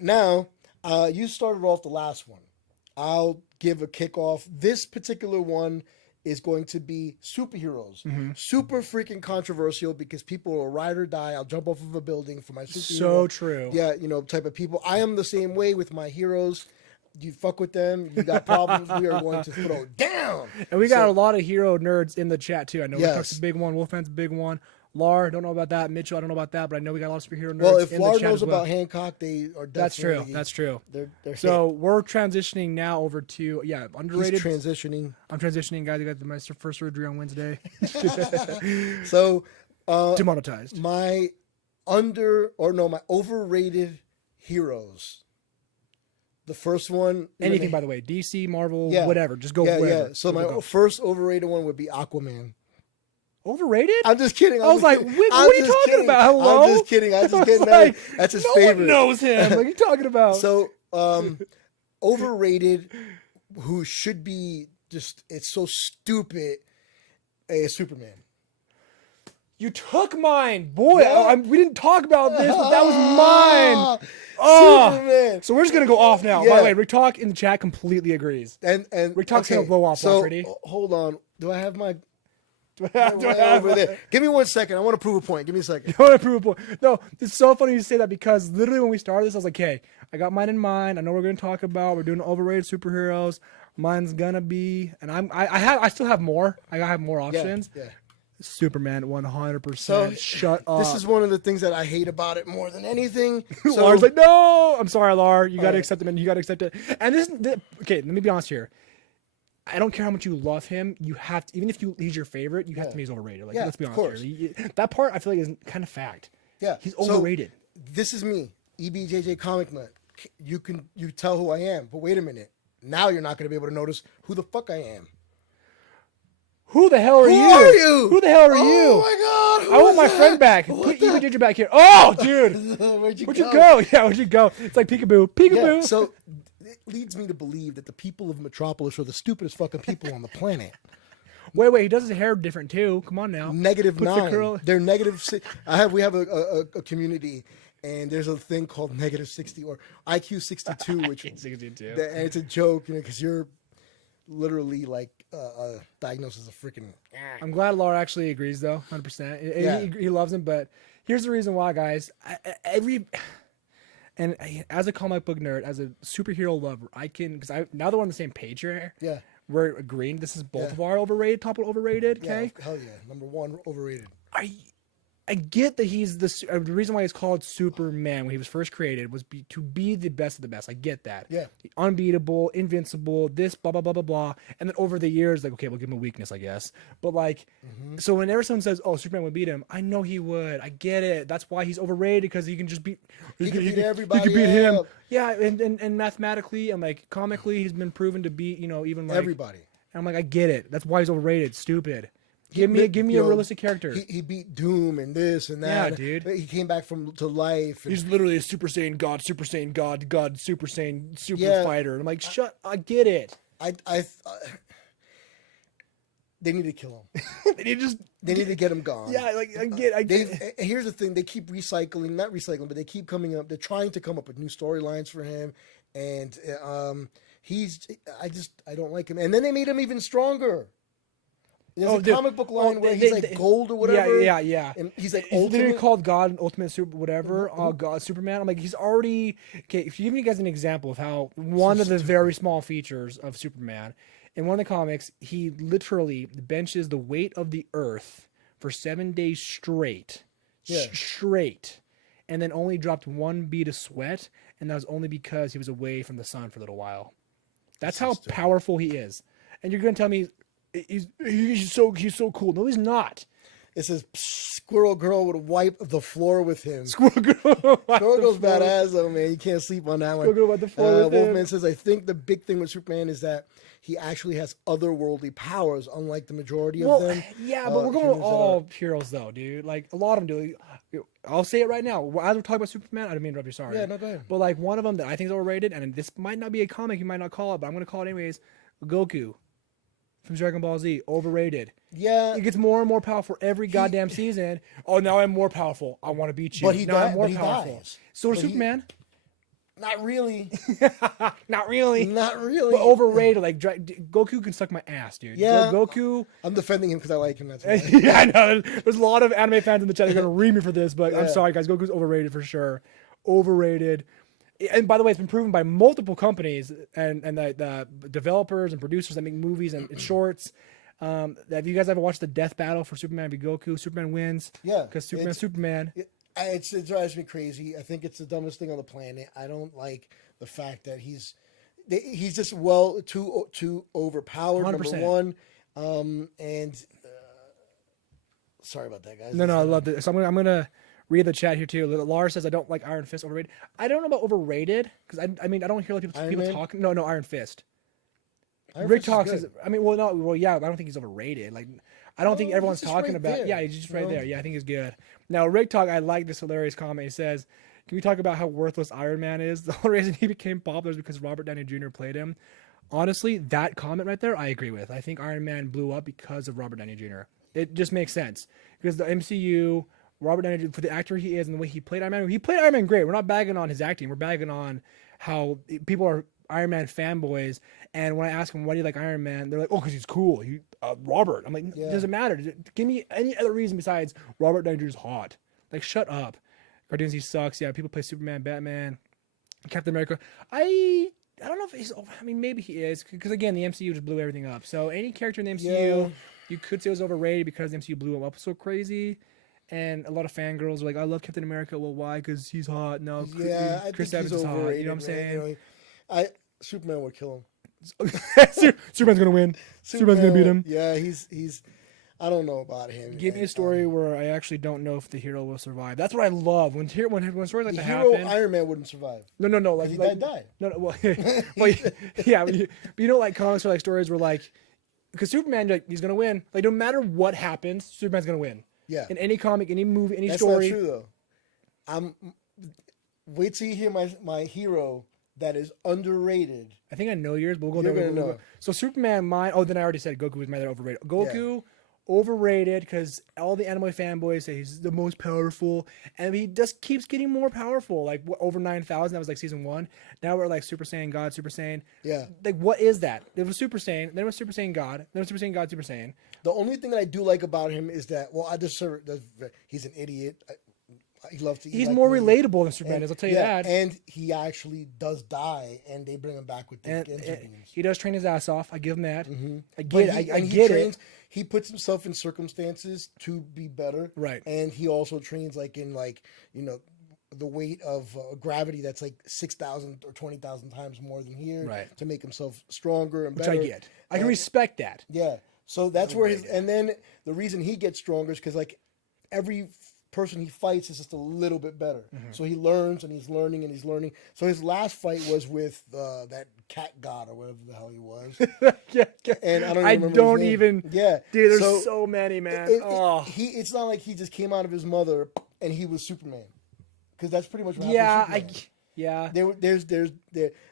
Now, you started off the last one. I'll give a kickoff. This particular one is going to be superheroes. Super freaking controversial because people will ride or die. I'll jump off of a building for my superhero. So true. Yeah, type of people. I am the same way with my heroes. You fuck with them, you got problems, we are going to throw down. And we got a lot of hero nerds in the chat too. I know Yes. Ricktuck's a big one, Wolfman's a big one. Lar, don't know about that. Mitchell, I don't know about that, but I know we got a lot of superhero nerds. Well, if in Lar the chat knows as well. about Hancock, they are That's true. definitely... That's true. They're So hit. we're transitioning now over to underrated. He's transitioning. I'm transitioning, guys. I got my first surgery on Wednesday. So, Demonetized. my overrated heroes. The first one... Anything, by the way, DC, Marvel, Yeah. whatever. Just go. Yeah, whatever. yeah. So Go, my go. first overrated one would be Aquaman. Overrated? I'm just kidding. I was like, what are you talking about? Hello? I'm just kidding. I was just getting like, That's his no favorite. one knows him. What are you talking about? So, overrated, who should be just, it's so stupid, is Superman. You took mine, boy. Yeah. We didn't talk about this, but that was mine. Oh, Superman. so we're just gonna go off now. By Yeah. the way, Rick Talk in the chat completely agrees. And Rick Talk's gonna blow off. So, Ready? hold on. Do I have my... Do I have over there? Give me 1 second. I want to prove a point. Give me a second. I want to prove a point. No, it's so funny you say that because literally when we started this, I was like, "Hey, I got mine in mind. I know we're going to talk about. We're doing overrated superheroes. Mine's gonna be, and I still have more. I have more options. Yeah. Superman, 100%. So, Shut up. This is one of the things that I hate about it more than anything. So, Lar's like, no, I'm sorry, Lar. You got to right. accept him, and you got to accept it. And okay, let me be honest here. I don't care how much you love him. You have to, even if he's your favorite, you have to make he's overrated. Like, Yeah, let's be of honest course. here. That part I feel like is kind of fact. yeah. He's So, overrated. this is me, EBJJ Comic Nut. You tell who I am, but wait a minute. Now you're not going to be able to notice who the fuck I am. Who the hell are Who you? are you? Who the hell are Oh you? my god! I want my friend back. Put EBJJ back here. Oh, dude. Where'd you Where'd you go? Yeah, where'd you go? It's like peekaboo. Peekaboo. Yeah, so it leads me to believe that the people of Metropolis are the stupidest fucking people on the planet. Wait, he does his hair different too. Come on now. Negative Puts the 9. curl- They're negative. We have a community, and there's a thing called negative 60 or IQ 62, which 62. and it's a joke, because you're literally like diagnosed as a freaking. I'm glad Laura actually agrees, though, 100%. Yeah. He loves him, but here's the reason why, guys. As a comic book nerd, as a superhero lover, now that we're on the same page here, Yeah. we're agreeing this is both of our overrated, top overrated, Yeah, okay? hell yeah. Number 1, overrated. I get that he's the reason why he's called Superman when he was first created was to be the best of the best. I get that. Yeah. Unbeatable, invincible, this, blah, blah, blah, blah, blah. And then over the years, like, okay, we'll give him a weakness, I guess. But, like, so whenever someone says, oh, Superman would beat him, I know he would. I get it. That's why he's overrated, because he can just beat... He can beat everybody. He can beat him. up. Yeah, and mathematically and, like, comically, he's been proven to beat, even, like... Everybody. And I'm like, I get it. That's why he's overrated. Stupid. Give me a realistic character. He beat Doom and this and that. Yeah, dude. He came back to life. And, He's literally a Super Saiyan God, Super Saiyan God, God, Super Saiyan, Super Yeah. Fighter. And I'm like, I get it. they need to kill him. They They need to get him gone. yeah, like I get. Here's the thing: they keep not recycling, but they keep coming up. They're trying to come up with new storylines for him, and I don't like him. And then they made him even stronger. There's a comic book line where he's like gold or whatever. Yeah. And he's like He's literally ultimate. called God, Ultimate Super, whatever. God, Superman. I'm like, he's already okay. If you give you guys an example of how one of the very small features of Superman in one of the comics, he literally benches the weight of the Earth for 7 days straight, straight, and then only dropped 1 bead of sweat, and that was only because he was away from the sun for a little while. That's how powerful he is. And you're gonna tell me he's so cool? No, he's not. It says Squirrel Girl would wipe the floor with him. Squirrel Girl. Squirrel Girl's badass though, man. You can't sleep on that one. Squirrel Girl wipe the floor with him. Wolfman says, I think the big thing with Superman is that he actually has otherworldly powers, unlike the majority of them. Yeah, but we're going with all heroes, though, dude. Like, a lot of them do. I'll say it right now. As we're talking about Superman, I didn't mean to interrupt you, sorry. Yeah, no, go ahead. But, like, one of them that I think is overrated, and this might not be a comic, you might not call it, but I'm going to call it anyways, Goku from Dragon Ball Z, overrated. Yeah. He gets more and more powerful every goddamn season. Oh, now I'm more powerful. I want to beat you. But he now I'm more but he powerful. dies. So does But he- Superman. Not really. Not really. Not really. But overrated. Like Goku can suck my ass, dude. Yeah. Goku. I'm defending him because I like him. That's why. Yeah, I know. There's a lot of anime fans in the chat that are gonna read me for this, but I'm Yeah. sorry, guys. Goku's overrated for sure. Overrated. And by the way, it's been proven by multiple companies and the developers and producers that make movies and shorts. That if you guys ever watched the death battle for Superman v Goku, Superman wins. Yeah, Because Superman. It drives me crazy. I think it's the dumbest thing on the planet. I don't like the fact that he's just too overpowered. 100%. Number one, and sorry about that, guys. No, I love this. So I'm gonna read the chat here too. Lars says I don't like Iron Fist overrated. I don't know about overrated because I mean I don't hear a lot of people talking. No, Iron Fist. Rick talks. I don't think he's overrated. Like, I don't think everyone's talking about. Yeah, he's just right there. Yeah, I think he's good. Now, Rick talk. I like this hilarious comment. He says, "Can we talk about how worthless Iron Man is? The whole reason he became popular is because Robert Downey Jr. played him." Honestly, that comment right there, I agree with. I think Iron Man blew up because of Robert Downey Jr. It just makes sense because the MCU, Robert Downey Jr., for the actor he is and the way he played Iron Man, he played Iron Man great. We're not bagging on his acting. We're bagging on how people are Iron Man fanboys, and when I ask them why do you like Iron Man, they're like, "Oh, because he's cool." Robert. I'm like, it doesn't matter. Give me any other reason besides Robert Downey Jr.'s hot. Like, shut up. Cartoons, he sucks. Yeah, people play Superman, Batman, Captain America. I don't know if he's. I mean, maybe he is because again, the MCU just blew everything up. So any character in the MCU, you could say was overrated because the MCU blew him up so crazy. And a lot of fangirls are like, "I love Captain America." Well, why? Because he's hot. No, Chris Evans is hot. You know what I'm saying? Superman would kill him. Superman's gonna win. Superman's gonna beat him. Yeah, he's. I don't know about him. Give me a story where I actually don't know if the hero will survive. That's what I love when stories like that hero happen. Iron Man wouldn't survive. No. Like he died. No. Well, yeah. But you know, like comics or like stories where like, because Superman, like, he's gonna win. Like no matter what happens, Superman's gonna win. Yeah. In any comic, any movie, any That's story. That's not true though. Wait till you hear my hero that is underrated. I think I know yours, but we'll go You're there. gonna know. So Superman, mine. Oh, then I already said Goku was my overrated. Goku, overrated because all the anime fanboys say he's the most powerful, and he just keeps getting more powerful. Like over 9,000. That was like season 1. Now we're like Super Saiyan God, Super Saiyan. Yeah. Like what is that? There was Super Saiyan, then it was Super Saiyan God, then it was Super Saiyan God, Super Saiyan. The only thing that I do like about him is that he's an idiot. He loves to eat. He's more relatable than Superman is. I'll tell you that. And he actually does die, and they bring him back with the engine. He does train his ass off. I give him that. Mm-hmm. I get it. I get it. He puts himself in circumstances to be better, right? And he also trains the weight of gravity that's like 6,000 or 20,000 times more than here, right? To make himself stronger and better. Which I get. I can respect that. Yeah. So that's where and then the reason he gets stronger is because like every person he fights is just a little bit better. Mm-hmm. So he learns and he's learning and he's learning. So his last fight was with that cat god or whatever the hell he was. Yeah. And I don't even. Yeah. Dude, there's so many, man. It's not like he just came out of his mother and he was Superman. Because that's pretty much what happened to Superman.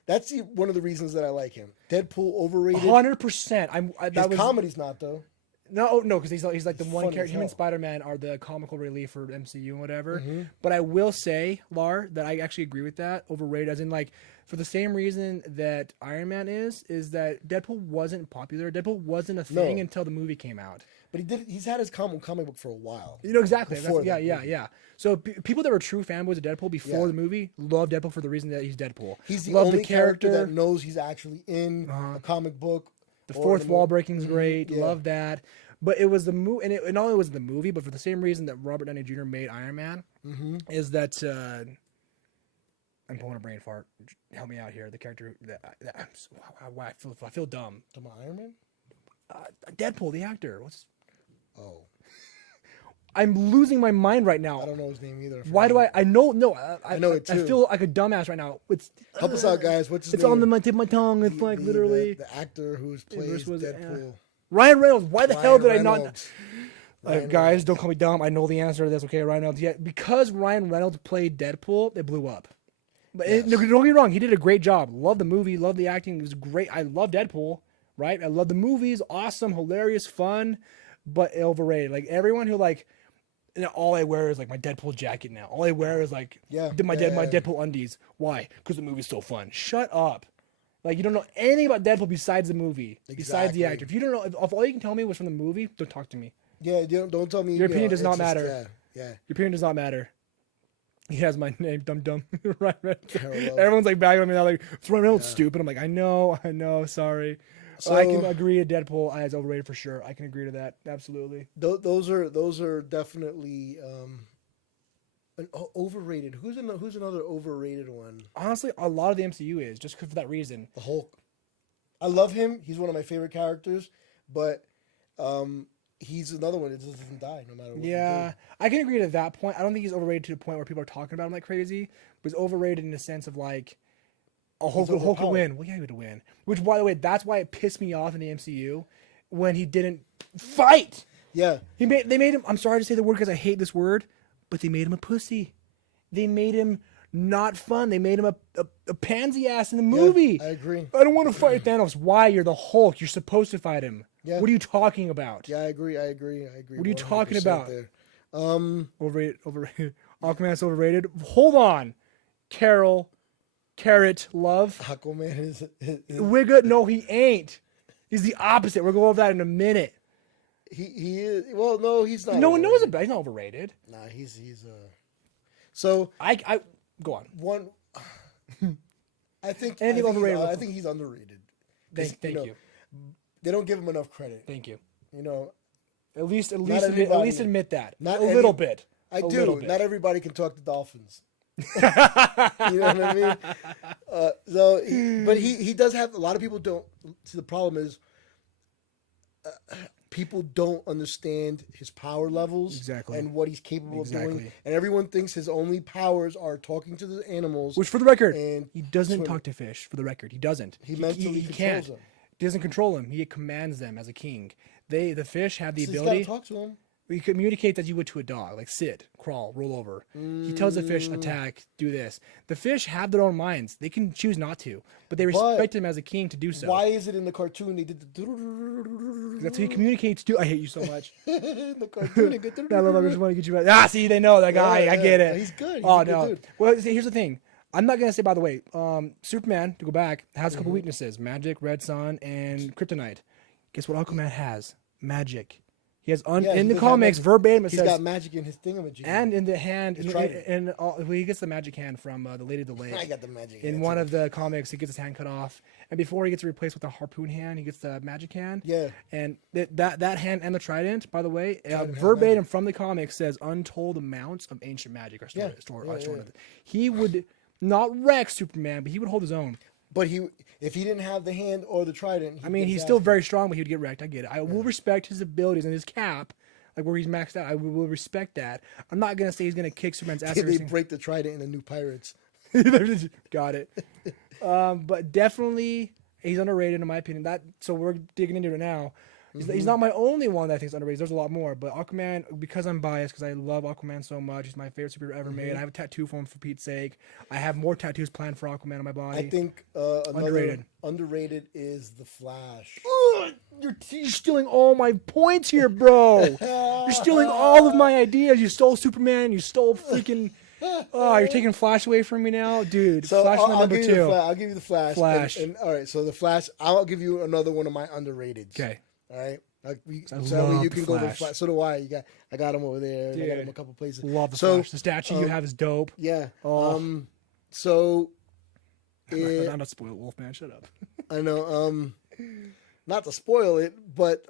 That's one of the reasons that I like him. Deadpool overrated. 100%. His comedy's not though. No, because he's like the one character. Him and Spider-Man are the comical relief for MCU and whatever. Mm-hmm. But I will say, Lar, that I actually agree with that. Overrated, as in like for the same reason that Iron Man is that Deadpool wasn't popular. Deadpool wasn't a thing until the movie came out. But he's had his comic book for a while. You know exactly. Yeah. So people that were true fanboys of Deadpool before the movie love Deadpool for the reason that he's Deadpool. He's the only character that knows he's actually in a comic book. The fourth wall breaking is great. Yeah. Love that. But it was the movie, and it not only was the movie, but for the same reason that Robert Downey Jr. made Iron Man, is that I'm pulling a brain fart. Help me out here. The character I feel dumb. Talking about Iron Man? Deadpool, the actor. I'm losing my mind right now. I don't know his name either. Why do I? I know. No, I know it too. I feel like a dumbass right now. Help us out, guys. What's his name? It's on the tip of my tongue. It's like literally the actor who plays Deadpool. Ryan Reynolds. Why the hell did I not? Guys, don't call me dumb. I know the answer to this. Okay, Ryan Reynolds. Yeah, because Ryan Reynolds played Deadpool, it blew up. But don't get me wrong. He did a great job. Love the movie. Love the acting. It was great. I love Deadpool. Right. I love the movies. Awesome. Hilarious. Fun. But overrated. Like everyone who like. And all I wear is like my Deadpool jacket now. All I wear is like my Deadpool undies. Why? Because the movie's so fun. Shut up. Like, you don't know anything about Deadpool besides the movie, besides the actor. If you don't know, if all you can tell me was from the movie, don't talk to me. Yeah, don't tell me. Your opinion does not matter. Yeah. Your opinion does not matter. He has my name, Dum Dum. Right. Everyone's like bagging on me. They're like, it's Ryan Reynolds, stupid. I'm like, I know, sorry. So, I can agree to Deadpool as overrated for sure. I can agree to that. Absolutely. Those are definitely overrated. Who's another overrated one? Honestly, a lot of the MCU is just for that reason. The Hulk. I love him. He's one of my favorite characters, but he's another one that just doesn't die no matter what. Yeah, I can agree to that point. I don't think he's overrated to the point where people are talking about him like crazy, but he's overrated in the sense of like, Hulk could win. Well, yeah, he would win. Which, by the way, that's why it pissed me off in the MCU when he didn't fight. Yeah. They made him, I'm sorry to say the word because I hate this word, but they made him a pussy. They made him not fun. They made him a pansy ass in the movie. Yeah, I agree. I don't want to fight Thanos. Why? You're the Hulk. You're supposed to fight him. Yeah. What are you talking about? Yeah, I agree. What are you talking about? There. Overrated. Aquaman's overrated. Hold on. Carrot Love. Aquaman is We're good. No, he ain't. He's the opposite. We'll go over that in a minute. He is. Well, no, he's not. No one knows about. He's not overrated. Nah, he's So I go on. One. I think overrated. I think he's underrated. Thank you. They don't give him enough credit. Thank you. You know, at least admit that. Not a little bit. I do. Not everybody can talk to dolphins. You know what I mean? But he does have, a lot of people don't. See, the problem is people don't understand his power levels and what he's capable of doing. And everyone thinks his only powers are talking to the animals. Which, for the record, he doesn't talk to fish. For the record, he doesn't. He mentally controls them. He doesn't control them. He commands them as a king. The fish have the ability. He's got to talk to them. He communicates as you would to a dog, like sit, crawl, roll over. He tells the fish, attack, do this. The fish have their own minds. They can choose not to, but they respect him as a king to do so. Why is it in the cartoon they did the... That's how he communicates to... I hate you so much. In the cartoon, they get... I love it. I just want to get you back. See, they know that guy. Yeah, I get it. He's good. He's a good dude. Well, see, here's the thing. I'm not going to say, by the way, Superman, to go back, has a couple weaknesses. Magic, red sun, and kryptonite. Guess what Aquaman has? Magic. He has in the comics verbatim. It he's says, got magic in his thingamajig, and in the hand, he gets the magic hand from the Lady of the Lake. I got the magic. In one of the comics, he gets his hand cut off, and before he gets replaced with a harpoon hand, he gets the magic hand. Yeah. And that hand and the trident, by the way, verbatim from the comics says untold amounts of ancient magic are stored. He would not wreck Superman, but he would hold his own. But if he didn't have the hand or the trident, he's still very strong, but he'd get wrecked. I get it. I will respect his abilities and his cap, like where he's maxed out. I will respect that. I'm not gonna say he's gonna kick Superman's ass. They break the trident in the New Pirates. Got it. But definitely he's underrated in my opinion. So we're digging into it now. He's not my only one that I think is underrated. There's a lot more, but Aquaman, because I'm biased, because I love Aquaman so much, he's my favorite superhero ever made. I have a tattoo for him for Pete's sake. I have more tattoos planned for Aquaman on my body. I think underrated is the Flash. Ugh, you're stealing all my points here, bro. You're stealing all of my ideas. You stole Superman. You stole freaking. Oh, you're taking Flash away from me now, dude. So Flash is my number 2. I'll give you the Flash. And all right, so the Flash. I'll give you another one of my underrateds. Okay. All right. So you can go to Flash. So do I. I got him over there. And I got him a couple places. Love the Flash. The statue you have is dope. Yeah. Oh. So. I'm not spoiled, Wolfman. Shut up. I know. Not to spoil it, but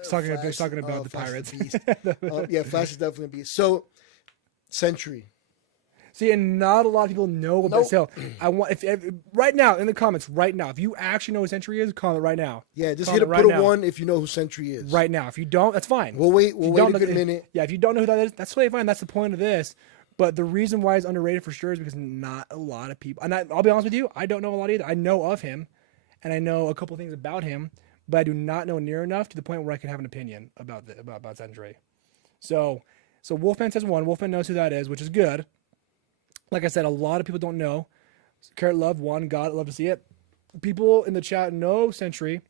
he's talking about the pirates. Yeah, Flash is definitely a beast. So, Sentry. See, and not a lot of people know about this. So I want if right now in the comments if you actually know who Sentry is, comment right now. Yeah, just put a 1 if you know who Sentry is. Right now. If you don't, that's fine. We'll wait a good minute. Yeah, if you don't know who that is, that's totally fine. That's the point of this. But the reason why it's underrated for sure is because not a lot of people. And I'll be honest with you, I don't know a lot either. I know of him, and I know a couple things about him, but I do not know near enough to the point where I can have an opinion about Sentry. So Wolfman says 1. Wolfman knows who that is, which is good. Like I said, a lot of people don't know. Carrot Love, 1, got it, love to see it. People in the chat know Sentry,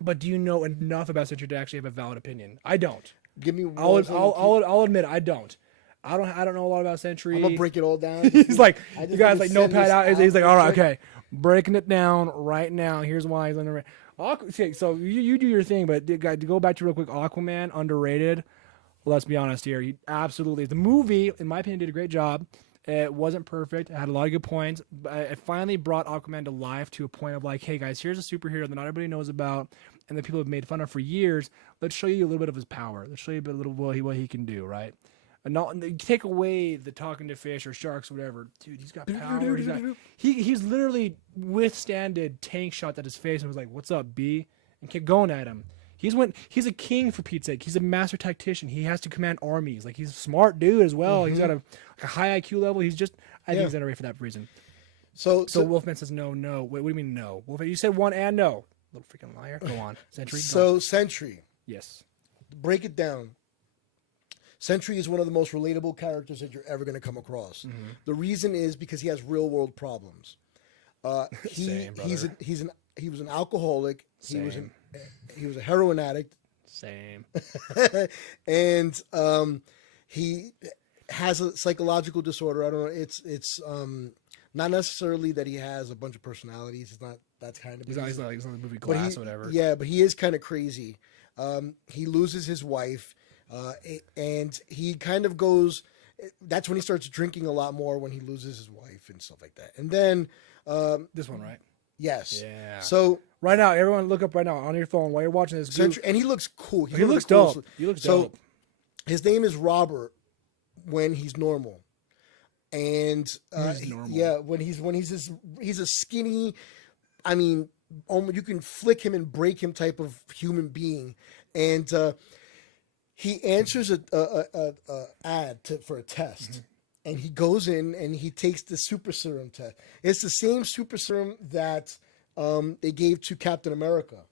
but do you know enough about Sentry to actually have a valid opinion? I don't. Give me. I'll admit I don't. I don't know a lot about Sentry. I'm gonna break it all down. He's like, I just you guys wanna like send notepad this out. He's like, all right, real quick. okay, breaking it down right now. Here's why he's under. Okay, so you do your thing, but to go back to real quick, Aquaman underrated. Let's be honest here. He absolutely, the movie, in my opinion, did a great job. It wasn't perfect. It had a lot of good points. But it finally brought Aquaman to life to a point of like, hey guys, here's a superhero that not everybody knows about, and that people have made fun of for years. Let's show you a little bit of his power. Let's show you a little what he can do, right? And not take away the talking to fish or sharks or whatever. Dude, he's got power. He's literally withstanded tank shots at his face and was like, "What's up, B?" and kept going at him. He's a king for Pete's sake. He's a master tactician. He has to command armies. Like he's a smart dude as well. He's got a high IQ level. I think he's underrated for that reason. So Wolfman says no. Wait, what do you mean no? Wolfman, you said one and no. Little freaking liar. Go on, Sentry. So Sentry. Yes. Break it down. Sentry is one of the most relatable characters that you're ever going to come across. Mm-hmm. The reason is because he has real world problems. He was an alcoholic. Same. He was a heroin addict. Same. And he has a psychological disorder. I don't know. It's not necessarily that he has a bunch of personalities. It's not that kind of. He's not the movie Glass or whatever. Yeah, but he is kind of crazy. He loses his wife. And he kind of goes, that's when he starts drinking a lot more, when he loses his wife and stuff like that. And then this one, right? Yes. Yeah. So right now, everyone look up right now on your phone while you're watching this. And he looks cool. He looks dope. He looks dope. His name is Robert when he's normal. And yeah, when he's a skinny, I mean, you can flick him and break him type of human being. And he answers a ad for a test, and he goes in and he takes the super serum test. It's the same super serum that they gave to Captain America,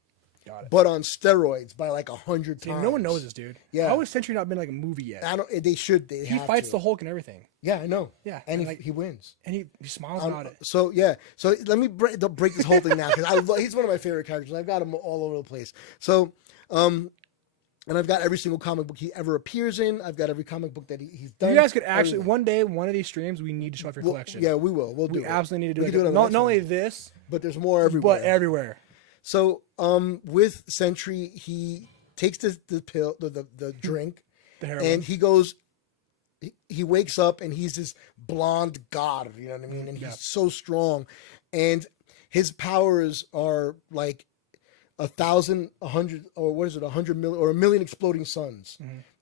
but on steroids by like 100 times. No one knows this dude. Yeah, how has Sentry not been like a movie yet? They should. He fights the Hulk and everything. Yeah, I know. Yeah, and he wins. And he smiles about it. So yeah, so let me break this whole thing now, because he's one of my favorite characters. I've got him all over the place. So. And I've got every single comic book he ever appears in. I've got every comic book that he's done. You guys could actually, one day, one of these streams, we need to show off your collection. Yeah, we will. We absolutely need to do it. Not only this, but there's more everywhere. But everywhere. So, with Sentry, he takes the pill, the drink, and he goes. He wakes up and he's this blonde god. You know what I mean? And he's so strong, and his powers are like 1,000, 100, or what is it, 100 million, or a million exploding suns,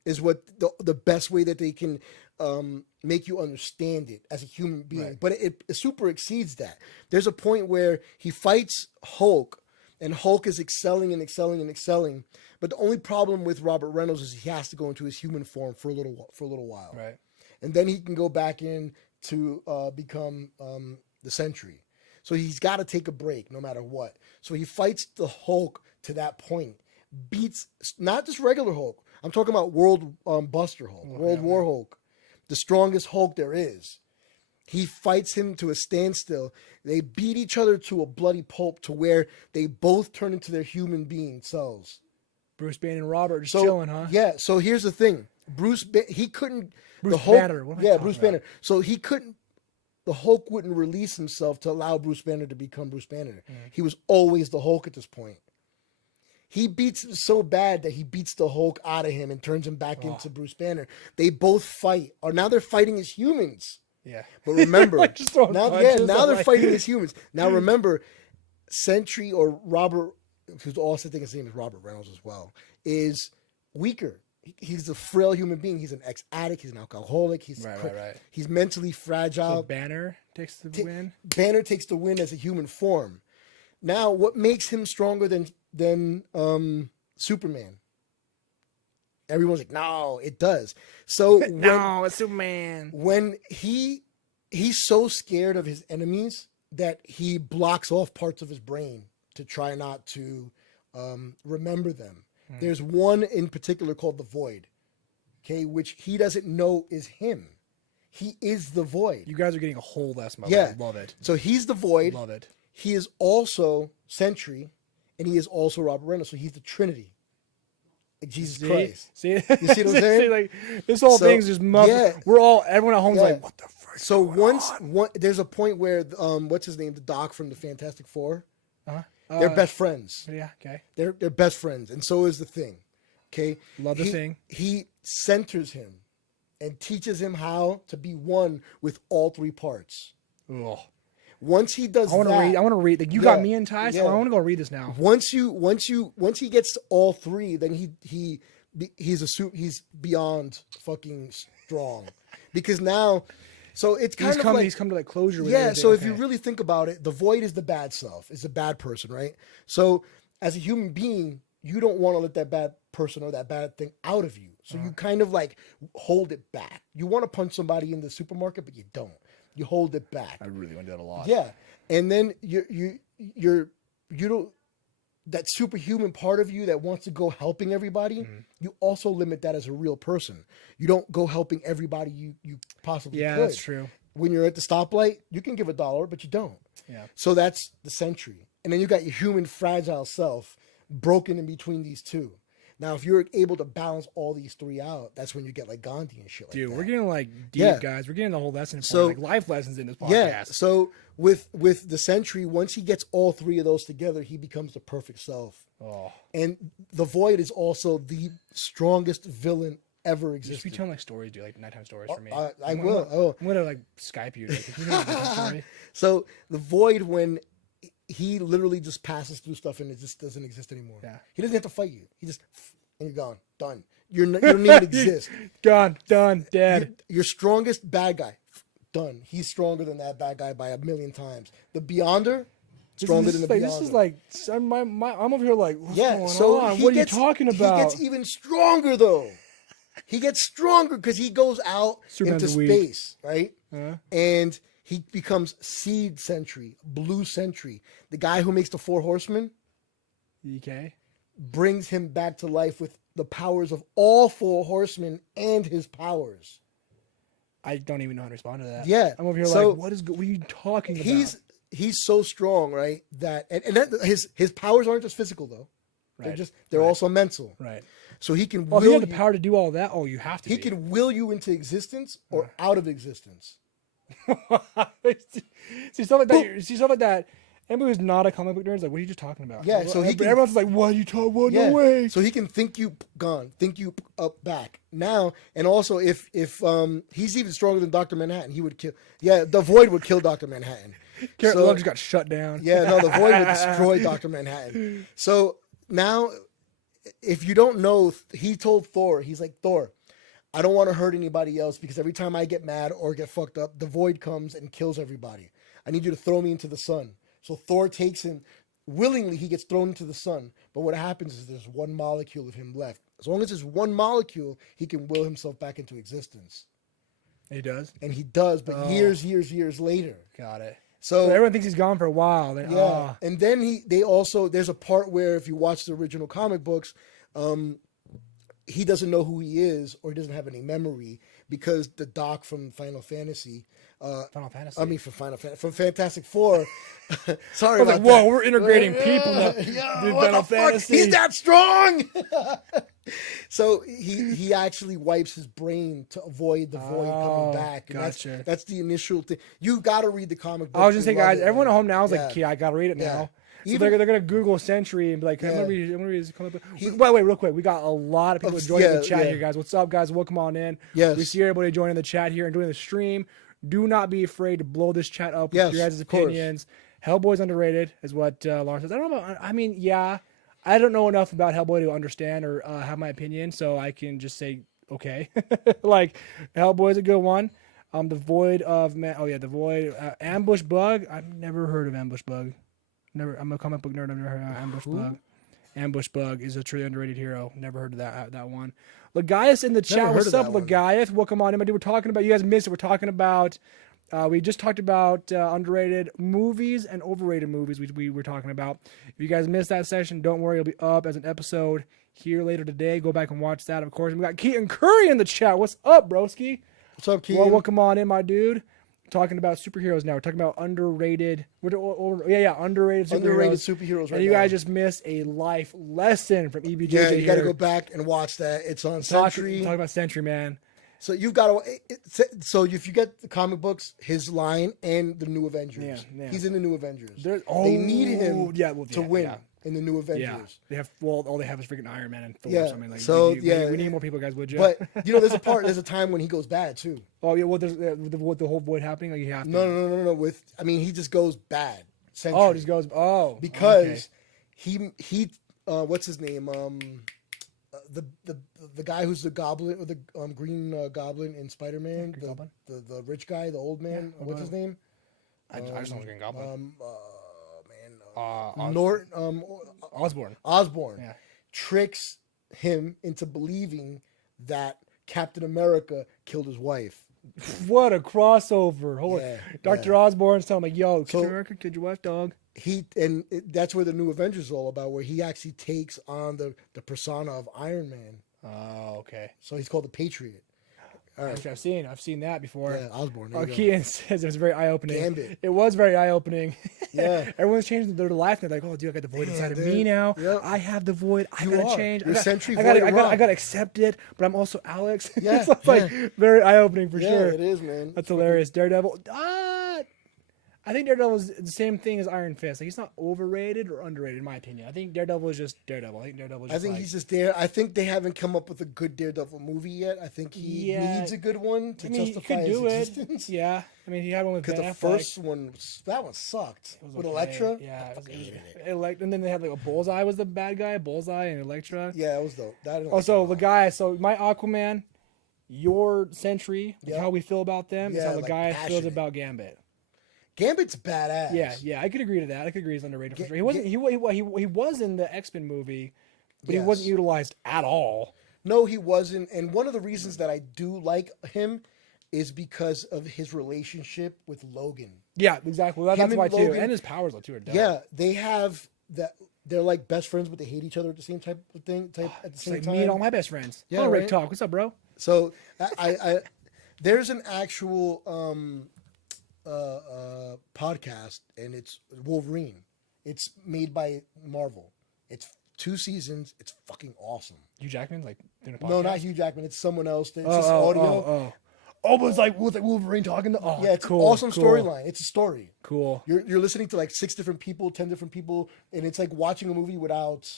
is what the best way that they can make you understand it as a human being. Right. But it super exceeds that. There's a point where he fights Hulk, and Hulk is excelling and excelling and excelling. But the only problem with Robert Reynolds is he has to go into his human form for a little while, right? And then he can go back in to become the Sentry. So he's got to take a break no matter what. So he fights the Hulk to that point, beats not just regular Hulk. I'm talking about World Buster Hulk, World War Hulk, the strongest Hulk there is. He fights him to a standstill. They beat each other to a bloody pulp to where they both turn into their human being selves. Bruce Banner and Robert just chilling, huh? Yeah. So here's the thing: Bruce Banner. Bruce Banner. So he couldn't. The Hulk wouldn't release himself to allow Bruce Banner to become Bruce Banner. He was always the Hulk at this point. He beats him so bad that he beats the Hulk out of him and turns him back into Bruce Banner. They both fight. Or now they're fighting as humans. Yeah. But remember, now they're fighting as humans. Now remember, Sentry or Robert, who's also thinking his name is Robert Reynolds as well, is weaker. He's a frail human being. He's an ex-addict. He's an alcoholic. He's He's mentally fragile. So Banner takes the win? Banner takes the win as a human form. Now, what makes him stronger than Superman? Everyone's like, no, it does. So no, it's Superman. When he's so scared of his enemies that he blocks off parts of his brain to try not to remember them. There's one in particular called the Void, okay, which he doesn't know is him. He is the Void. You guys are getting a whole lesson. Yeah. I love it. So he's the Void. Love it. He is also Sentry, and he is also Robert Reynolds. So he's the Trinity. Jesus Christ. See, You see what I'm saying? like this whole thing's just muffled. yeah. Everyone at home's Yeah. like, what the fuck? So there's a point where what's his name, the Doc from the Fantastic Four, they're best friends. Yeah, okay. They're best friends, and so is the Thing. Okay, Love the Thing. He centers him and teaches him how to be one with all three parts. Ugh. Once he does I want to read. Like, you got me enticed. So I want to go read this now. Once he gets to all three, then he's beyond fucking strong, because now, so it's kind of like he's come to like closure with yeah. everything. So if you really think about it, the Void is the bad self, is the bad person, right? So as a human being, you don't want to let that bad person or that bad thing out of you. So you kind of like hold it back. You want to punch somebody in the supermarket, but you don't. You hold it back. I really want to do that a lot. Yeah, and then you don't, that superhuman part of you that wants to go helping everybody. You also limit that as a real person. You don't go helping everybody you possibly could. Yeah, that's true. When you're at the stoplight, you can give $1, but you don't. Yeah. So that's the sentry, and then you got your human fragile self broken in between these two. Now, if you're able to balance all these three out, that's when you get like Gandhi and shit like that. Dude, we're getting like deep, guys. We're getting the whole lesson for like life lessons in this podcast. Yeah. So with the Sentry, once he gets all three of those together, he becomes the perfect self. Oh. And the Void is also the strongest villain ever You existed. should be telling like stories, dude, like nighttime stories for me. I will. I'm gonna like Skype you. Like, if you know a story. So the Void, when he literally just passes through stuff and it just doesn't exist anymore. Yeah. He doesn't have to fight you. He just, and you're gone, done. You don't even exist. Gone, done, dead. Your strongest bad guy, done. He's stronger than that bad guy by 1,000,000 times. The Beyonder, stronger than the Beyonder. This is like I'm over here like, what's going so on? What are you talking about? He gets even stronger though. He gets stronger because he goes out into space, right? And he becomes Seed Sentry, Blue Sentry. The guy who makes the 4 Horsemen, okay, brings him back to life with the powers of all 4 Horsemen and his powers. I don't even know how to respond to that. Yeah, I'm over here like, what are you talking about? He's so strong, right? That his powers aren't just physical though. Right. They're also mental. Right. So he can. Well, if you have the power to do all that, you have to. He can will you into existence or out of existence. See stuff like that. See stuff like that. Anybody who's not a comic book nerd is like, what are you just talking about? Yeah. So everyone's like, what are you talking about? No way. So he can think you gone, think you up back now, and also if he's even stronger than Dr. Manhattan, he would kill. Yeah, the Void would kill Dr. Manhattan. Carrot Love just got shut down. Yeah, no, the Void would destroy Dr. Manhattan. So now, if you don't know, he told Thor, he's like, Thor, I don't want to hurt anybody else because every time I get mad or get fucked up, the Void comes and kills everybody. I need you to throw me into the sun. So Thor takes him, willingly he gets thrown into the sun. But what happens is there's one molecule of him left. As long as there's one molecule, he can will himself back into existence. He does? And he does, but years later. Got it. So everyone thinks he's gone for a while. And then there's a part where if you watch the original comic books, he doesn't know who he is or he doesn't have any memory because the Doc from Final Fantasy. Final Fantasy. I mean, from Fantastic Four. Sorry about that. Whoa, we're integrating people now. Final Fantasy. He's that strong. So he actually wipes his brain to avoid the Void coming back. And gotcha. That's the initial thing. You got to read the comic book. I was just saying, guys, everyone at home now is like, I got to read it now. So they're gonna Google Sentry and be like, I'm gonna read this comic book. Wait, real quick. We got a lot of people joining the chat here, guys. What's up, guys? Welcome on in. Yes. We see everybody joining the chat here and doing the stream. Do not be afraid to blow this chat up with your guys' opinions. Hellboy's underrated, is what Lawrence says. I don't know about, I don't know enough about Hellboy to understand or have my opinion, so I can just say, okay. Like, Hellboy's a good one. The Void of Man. Oh, yeah, the Void. Ambush Bug. I've never heard of Ambush Bug. I'm a comic book nerd. I've never heard of Ambush Bug. Ambush Bug is a truly underrated hero. Never heard of that one. Legaius in the chat. What's up, Legaius? Welcome on in, my dude. We're talking about, you guys missed it. We're talking about, we just talked about underrated movies and overrated movies we were talking about. If you guys missed that session, don't worry. It'll be up as an episode here later today. Go back and watch that, of course. And we got Keaton Curry in the chat. What's up, broski? What's up, Keaton? Well, welcome on in, my dude. talking about superheroes now. We're talking about underrated. Underrated superheroes. Underrated superheroes right And you now. guys just missed a life lesson from EBJJ. Yeah, you got to here. go back and watch that. It's on Talk Century. about Century, man. So you've got to. So if you get the comic books, his line and the New Avengers. Yeah. He's in the New Avengers. They need him to win yeah. in the New Avengers. Yeah, they have. Well, all they have is freaking Iron Man and Thor. Yeah, So, I mean, like, so, we need more people, guys. Would you? But there's a time when he goes bad too. Oh yeah, well, there's the whole void happening. Like you have to. No. He just goes bad. Century. Oh, it just goes. Oh, because he what's his name? The guy who's the goblin or the green goblin in Spider-Man, the rich guy, the old man. Yeah, what's his name? I just know it's Green Goblin. Osborn. Yeah. Tricks him into believing that Captain America killed his wife. What a crossover! Hold on. Dr. Osborn's telling me, "Yo, Captain America killed your wife, dog." That's where the New Avengers is all about, where he actually takes on the persona of Iron Man. Oh, okay. So he's called the Patriot. All right. Actually, I've seen that before. Yeah, Osborn. Keaton says it was very eye-opening. Gambit. It was very eye-opening. Yeah. Everyone's changing their life. They're like, "Oh, dude, I got the void inside of me now. Yep. I have the void. I gotta change. You're Sentry I Void. gotta accept it. But I'm also Alex." Yeah, So it's like very eye-opening for yeah, sure. it is, man. That's hilarious. Daredevil. I think Daredevil is the same thing as Iron Fist. Like, he's not overrated or underrated, in my opinion. I think Daredevil is just Daredevil. He's just there. I think they haven't come up with a good Daredevil movie yet. I think he needs a good one to justify his existence. Yeah. I mean, he had one with Ben Because the Affleck. first one, that one sucked. With Elektra. Yeah. Hated it. And then they had like a Bullseye was the bad guy. Bullseye and Elektra. Yeah, it was dope. So my Aquaman, your Sentry, how we feel about them is how the guy feels about Gambit. Gambit's badass. Yeah, I could agree to that. I could agree he's underrated for sure. He wasn't. He was in the X-Men movie, but he wasn't utilized at all. No, he wasn't. And one of the reasons that I do like him is because of his relationship with Logan. Yeah, exactly. That's why Logan, too. And his powers too are dope. Yeah, they have that. They're like best friends, but they hate each other at the same type of thing. At the same time, me and all my best friends. Yeah, Rick right? Talk. What's up, bro? So I there's an actual podcast, and it's Wolverine. It's made by Marvel. It's 2 seasons. It's fucking awesome. Hugh Jackman, like doing a podcast? No, not Hugh Jackman. It's someone else. It's just audio. But it's like Wolverine talking to. Oh, Yeah, it's cool, an awesome cool. storyline. It's a story. Cool. You're listening to like 6 different people, 10 different people, and it's like watching a movie without,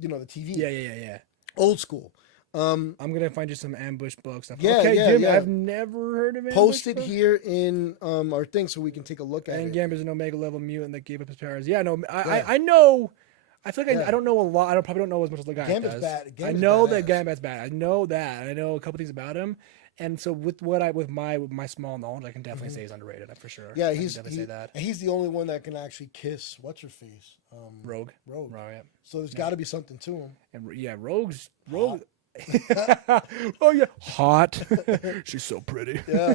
the TV. Yeah. Old school. I'm gonna find you some ambush books. Yeah, okay, yeah, Jim, yeah. I've never heard of it. Post it here in our thing so we can take a look at And it. Gambit's an Omega level mutant that gave up his powers. Yeah, no, I know. I feel like I don't know a lot. I probably don't know as much as the guy Gambit's does. bad. I Gambit's know badass. that Gambit's bad. I know that. I know a couple things about him. And so with my small knowledge, I can definitely say he's underrated for sure. Yeah, I can definitely say that. He's the only one that can actually kiss what's her face. Rogue. Rogue. Right. So there's got to be something to him. And Rogue. Oh yeah, hot. She's so pretty. Yeah.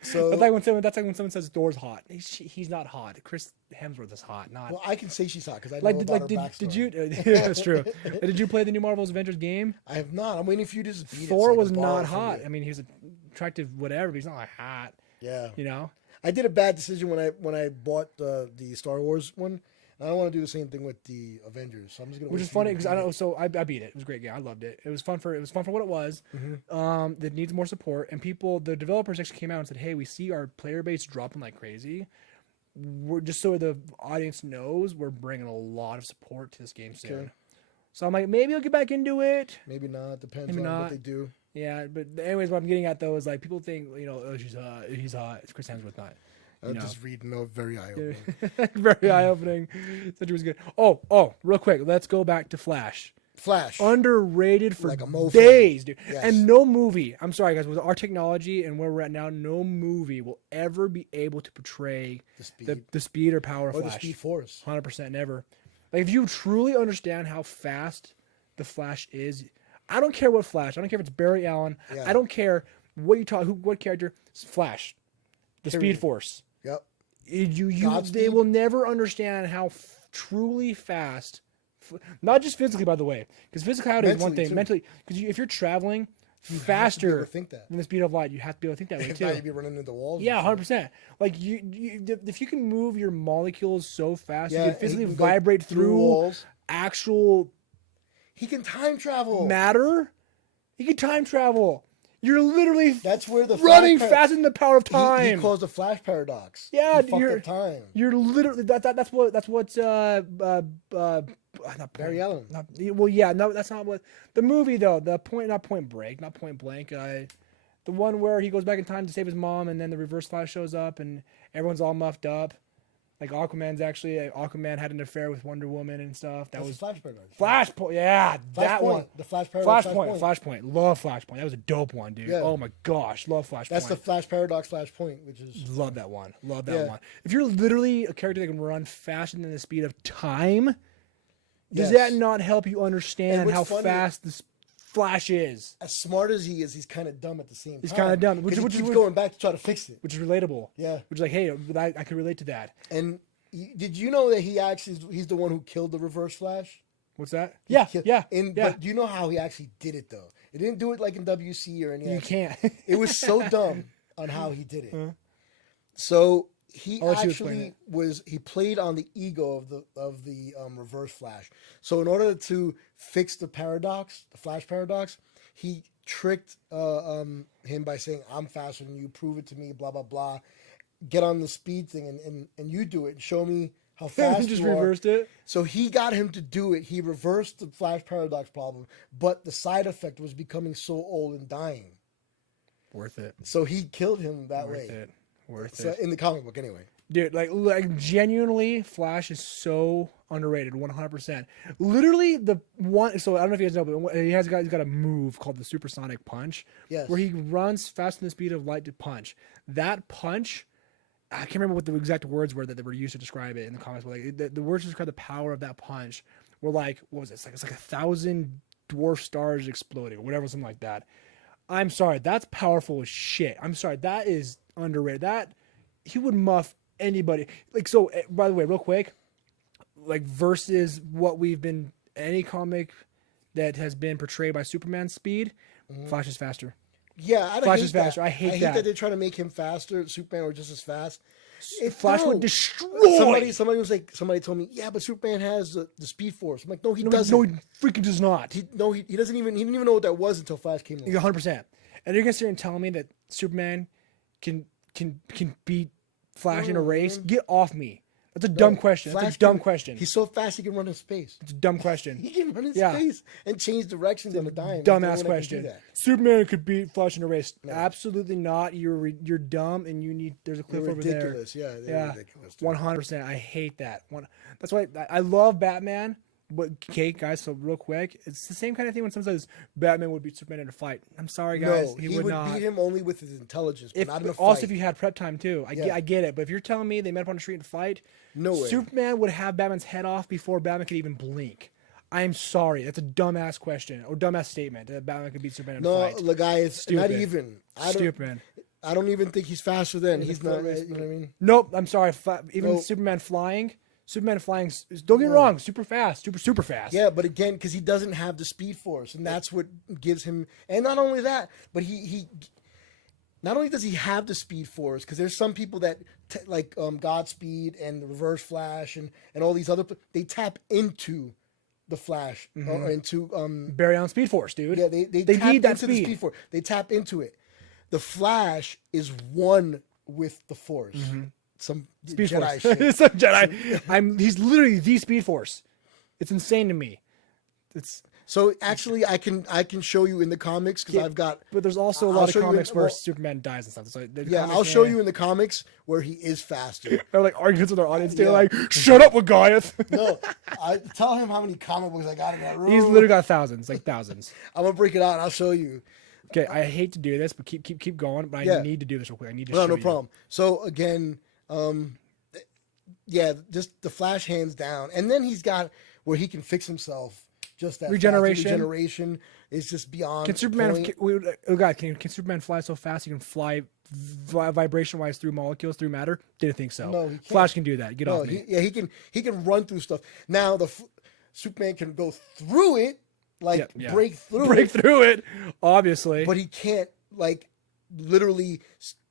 So that's like when someone says Thor's hot. He's not hot. Chris Hemsworth is hot. Not. well, I can say she's hot because I know about her backstory. Did you? That's true. Did you play the new Marvel's Avengers game? I have not. I'm waiting for you to just beat it. Thor so I was can borrow not it from hot. you. I mean, he was attractive, whatever, but he's not like hot. Yeah. You know. I did a bad decision when I bought the Star Wars one. I don't want to do the same thing with the Avengers, so I'm just gonna. Which is funny because I know. So I beat it. It was a great game. I loved it. It was fun for what it was. That needs more support. And the developers actually came out and said, "Hey, we see our player base dropping like crazy. We're just so the audience knows we're bringing a lot of support to this game soon." Okay. So I'm like, maybe I'll get back into it. Maybe not. Depends Maybe on not. what they do. Yeah, but anyways, what I'm getting at though is like people think oh she's hot, he's hot. It's Chris Hemsworth not. I'm just reading a very eye-opening. Very eye-opening. Such was good. Oh, real quick, let's go back to Flash. Flash. Underrated for Like a mofo. days, dude. Yes. And no movie, I'm sorry guys, with our technology and where we're at now, no movie will ever be able to portray the speed or power of or Flash. the Speed Force. 100% never. Like if you truly understand how fast the Flash is, I don't care what Flash. I don't care if it's Barry Allen. Yeah. I don't care what you talk. What character? It's Flash, the Period. Speed Force. Yep. They will never understand how truly fast, not just physically, by the way, because physicality is one Mentally, thing. too. Mentally, because if you're traveling You have to be able faster to think that. than the speed of light. You have to be able to think that way If too. not, you'd be running into walls. and Yeah, shit. 100%. Like if you can move your molecules so fast, Yeah, you can and physically he can go vibrate through walls. actual He can time travel. matter. You can time travel. You're literally That's where the running flash faster than the power of He time. caused the flash paradox. Yeah, he fucked up time. You're literally that's what not Barry point, Allen. not, well, yeah, no, that's not what the movie though. The point, not Point Break, not Point Blank. The one where he goes back in time to save his mom, and then the Reverse Flash shows up, and everyone's all muffed up. Like Aquaman had an affair with Wonder Woman and stuff. That That's was the flash paradox. Flashpoint. Yeah, that Flashpoint. one. The flash paradox. Flashpoint. Love Flashpoint. That was a dope one, dude. Yeah. Oh my gosh, love Flashpoint. That's the flash paradox flashpoint, which is Love that one. Love that Yeah. one. If you're literally a character that can run faster than the speed of time, does Yes. that not help you understand what's how funny- fast this Flash is? as smart as he is. He's kind of dumb at the same time. He's kinda dumb, which- 'Cause which- he keeps which- going back to try to fix it. Which is relatable. Yeah. Which is like, hey, I can relate to that. And did you know that he's the one who killed the Reverse Flash? What's that? He Yeah, killed- yeah, And yeah. but do you know how he actually did it though? He didn't do it like in WC or anything. You can't. It was so dumb on how he did it. So he I'll let you explain actually he played on the ego of the Reverse Flash. So in order to fix the paradox, the Flash paradox, he tricked him by saying, "I'm faster than you. Prove it to me." Blah blah blah. Get on the speed thing and you do it and show me how fast Just you are. reversed it. So he got him to do it. He reversed the Flash paradox problem, but the side effect was becoming so old and dying. Worth it. So he killed him that Worth way. it. Worth So it. in the comic book, anyway. Dude, like genuinely, Flash is so underrated, 100%. Literally, the one. So I don't know if you guys know, but he's got a move called the Supersonic Punch, Yes. where he runs faster than the speed of light to punch. That punch, I can't remember what the exact words were that they were used to describe it in the comics, but like the words to describe the power of that punch were like, what was it? It's like 1,000 dwarf stars exploding, or whatever, something like that. I'm sorry, that's powerful as shit. I'm sorry, that is underrated. That he would muff anybody. Like, so by the way, real quick, like versus what we've been, any comic that has been portrayed by Superman's speed, Flash is faster. Yeah, I Flash hate is faster. that. I hate that. that they're trying to make him faster, Superman, or just as fast. Flash no. would destroy. Somebody told me, yeah, but Superman has the Speed Force. I'm like, no, he No, doesn't. no, he freaking does not. He doesn't even. He didn't even know what that was until Flash came along. 100%. And you're gonna sit here and tell me that Superman can beat Flash in a race? Get off me. That's a dumb question. That's Flash a dumb can- question. He's so fast he can run in space. It's a dumb question. He can run in Yeah. space and change directions on a dime. There's no one Dumbass that can question. do that. Superman could beat Flash in a race? Absolutely not. You're dumb, and you need. There's a cliff They're over ridiculous. Yeah, they're there. ridiculous. Yeah, 100%. I hate that. That's why I love Batman. But okay, guys. So real quick, it's the same kind of thing when someone says Batman would beat Superman in a fight. I'm sorry, guys. No, he would not. beat him only with his intelligence, but not in a Also, fight. if you had prep time too, Yeah. I get it. But if you're telling me they met up on the street and fight, No way. Superman would have Batman's head off before Batman could even blink. I'm sorry, that's a dumbass question or dumbass statement that Batman could beat Superman in a No, fight. the guy is not Stupid. even. Stupid. I don't even think he's faster than. He's He's a not. foot race, You know what I mean? Nope, I'm sorry. Even Nope. Superman flying. Don't get me wrong, super fast, super fast. Yeah, but again, because he doesn't have the Speed Force, and that's what gives him. And not only that, but he not only does he have the Speed Force, because there's some people that like Godspeed and the Reverse Flash and all these other, they tap into the Flash or into Barry on Speed Force, dude. yeah, they tap need that into the speed. Speed Force. They tap into it. The Flash is one with the Force. Some Speed Jedi Force. shit. It's a Jedi. He's literally the Speed Force. It's insane to me. It's So actually, I can show you in the comics because I've got. But there's also a I'll lot of show you in- comics where well- Superman dies and stuff. So the Yeah, comics, I'll show you in the comics where he is faster. They're like arguments with our audience. They're Yeah. like, "Shut up, Goliath." No, I tell him how many comic books I got in that room. He's literally got thousands, like thousands. I'm gonna break it out. And I'll show you. Okay, I hate to do this, but keep going. But I Yeah. need to do this real quick. I need to No, show no you. problem. So again, yeah, just the Flash hands down, and then he's got where he can fix himself. Just that Regeneration. regeneration is just beyond. Can Superman? point. Oh God, can Superman fly so fast he can fly vibration wise through molecules through matter? Didn't think so. No, he can't. Flash can do that. Get No, off me. he can run through stuff. Now Superman can go through it. like break through break through it, obviously. but he can't like literally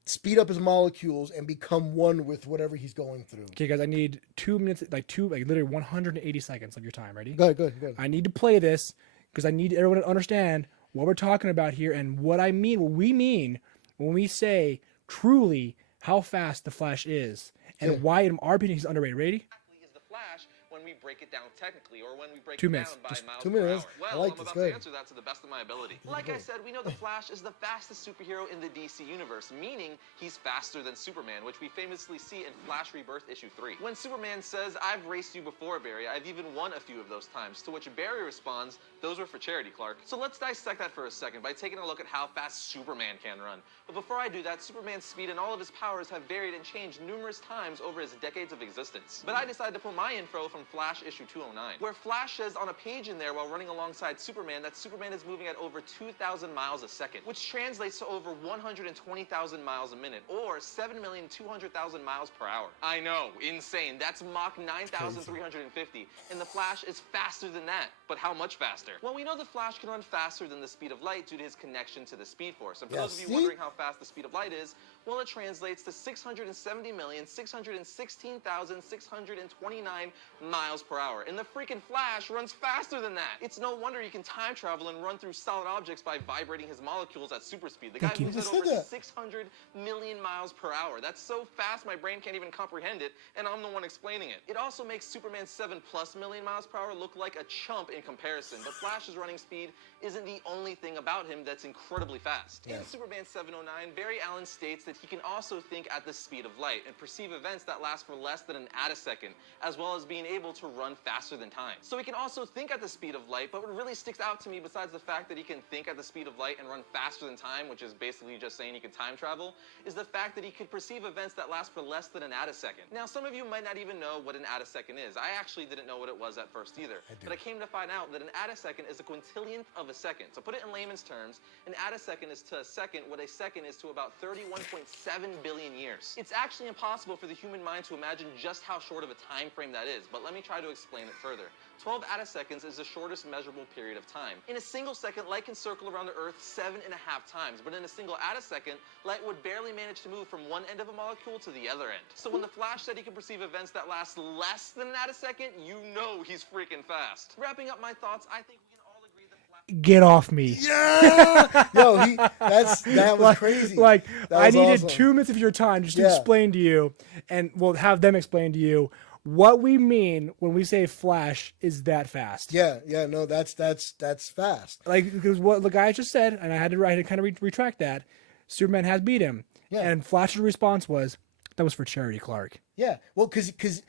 speed up his molecules and become one with whatever he's going through. Okay, guys, I need 2 minutes, like literally 180 seconds of your time. Ready? Good. I need to play this because I need everyone to understand what we're talking about here and what I mean, what we mean when we say truly how fast the Flash is and why, in our opinion, he's underrated. Ready? Is the Flash when we break it down technically, or when we break 2 it minutes. down by Just miles 2 per minutes. hour? I Well, like I'm this. about Good. to answer that to the best of my ability. Like I said, we know the Flash is the fastest superhero in the DC universe, meaning he's faster than Superman, which we famously see in Flash Rebirth issue 3. When Superman says, "I've raced you before, Barry. I've even won a few of those times," to which Barry responds, "Those were for charity, Clark." So let's dissect that for a second by taking a look at how fast Superman can run. But before I do that, Superman's speed and all of his powers have varied and changed numerous times over his decades of existence. But I decided to pull my info from Flash issue 209, where Flash says on a page in there while running alongside Superman that Superman is moving at over 2,000 miles a second, which translates to over 120,000 miles a minute, or 7,200,000 miles per hour. I know, insane. That's Mach 9,350, and the Flash is faster than that. But how much faster? Well, we know the Flash can run faster than the speed of light due to his connection to the Speed Force. And for those of you wondering how fast the speed of light is, well, it translates to 670,616,629 miles per hour. And the freaking Flash runs faster than that. It's no wonder he can time travel and run through solid objects by vibrating his molecules at super speed. The guy moves at over 600 million miles per hour. That's so fast my brain can't even comprehend it, and I'm the one explaining it. It also makes Superman's 7+ million miles per hour look like a chump in comparison. But Flash's running speed isn't the only thing about him that's incredibly fast. In Superman 709, Barry Allen states that he can also think at the speed of light and perceive events that last for less than an attosecond, as well as being able to run faster than time. So he can also think at the speed of light, but what really sticks out to me, besides the fact that he can think at the speed of light and run faster than time, which is basically just saying he can time travel, is the fact that he could perceive events that last for less than an attosecond. Now, some of you might not even know what an attosecond is. I actually didn't know what it was at first either, but I came to find out that an attosecond is a quintillionth of a second. To put it in layman's terms, an attosecond is to a second what a second is to about 31.7 billion years. It's actually impossible for the human mind to imagine just how short of a time frame that is, but let me try to explain it further. 12 attoseconds is the shortest measurable period of time. In a single second, light can circle around the Earth 7.5 times, but in a single attosecond, light would barely manage to move from one end of a molecule to the other end. So when the Flash said he can perceive events that last less than an attosecond, you know he's freaking fast. Wrapping up my thoughts, I think we can all agree that Flash... Get off me. Yeah! Yo, that was crazy. Like, that I was needed awesome. 2 minutes of your time just to explain to you, and we'll have them explain to you what we mean when we say Flash is that fast. Yeah, no, that's fast. Like, because what the guy just said, and I had to kind of retract that, Superman has beat him. Yeah. And Flash's response was, that was for charity, Clark. Yeah, well, because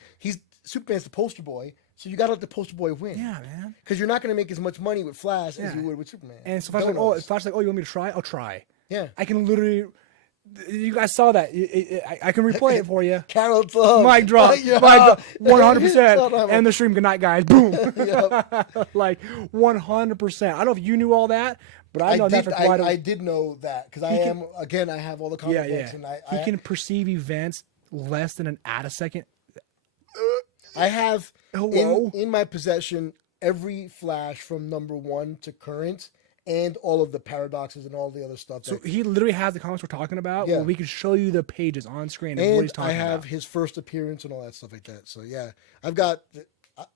Superman's the poster boy, so you got to let the poster boy win. Yeah, man. Because you're not going to make as much money with Flash as you would with Superman. And so Flash's like, Flash's like, oh, you want me to try? I'll try. Yeah. I can literally... You guys saw that. I can replay it for you. Carol Love. Mic drop. Yeah. Mic drop. 100%. And the stream. Good night, guys. Boom. Like 100%. I don't know if you knew all that, but I know that for quite a while. I did know that because I have all the comic books. And he can perceive events less than an attosecond. I have Hello? in my possession every Flash from #1 to current. And all of the paradoxes and all the other stuff. So he literally has the comics we're talking about. Yeah. Where we can show you the pages on screen and what he's talking about. I have his first appearance and all that stuff like that. So yeah, I've got.